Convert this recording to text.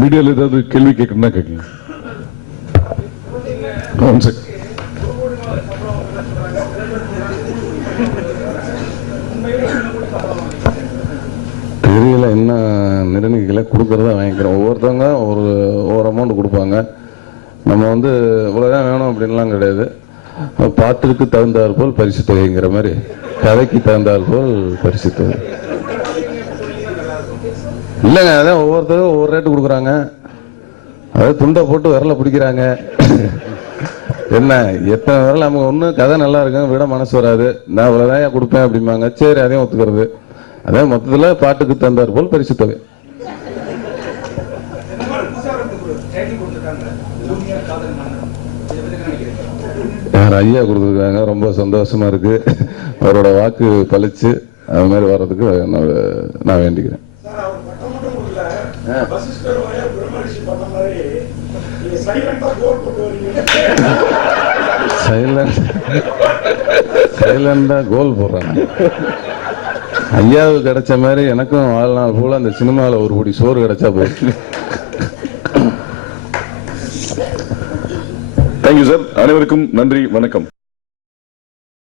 மீடியாவில் ஏதாவது கேள்வி கேட்கணும்னா கேட்குங்க. தெரியல, என்ன நிர்ணயிக்கல, கொடுக்கறத வாங்கிக்கிறோம். ஒவ்வொருத்தவங்க ஒவ்வொரு அமௌண்ட் கொடுப்பாங்க. நம்ம வந்து இவ்வளோதான் வேணும் அப்படின்லாம் கிடையாது. பாட்டிற்கு தகுந்தாற் போல் பரிசு தொகைங்கிற மாதிரி, கதைக்கு தகுந்தாற் போல் பரிசு தொகை இல்லைங்க. அதான் ஒவ்வொருத்தரும் ஒவ்வொரு ரேட்டு கொடுக்குறாங்க. அதாவது துண்டை போட்டு விரல பிடிக்கிறாங்க. என்ன எத்தனை விரல் நமக்கு ஒன்று கதை நல்லா இருக்கும், விட மனசு வராது. நான் இவ்வளோதான் கொடுப்பேன் அப்படிம்பாங்க. சரி, அதையும் ஒத்துக்கிறது. அதான் மொத்தத்தில் பாட்டுக்கு தந்தார் போல் பரிசு தொகை. யார் ஐயா கொடுத்துருக்காங்க, ரொம்ப சந்தோஷமா இருக்கு. அவரோட வாக்கு பழிச்சு அது மாதிரி வர்றதுக்கு நான் வேண்டிக்கிறேன். சைலண்டா கோல் போடுறாங்க. ஐயாவுக்கு கிடைச்ச மாதிரி எனக்கும் வாழ்நாள் போல அந்த சினிமாவில் ஒரு கோடி சோறு கிடைச்சா போயிடுச்சு. Thank you sir. அனைவருக்கும் நன்றி, வணக்கம்.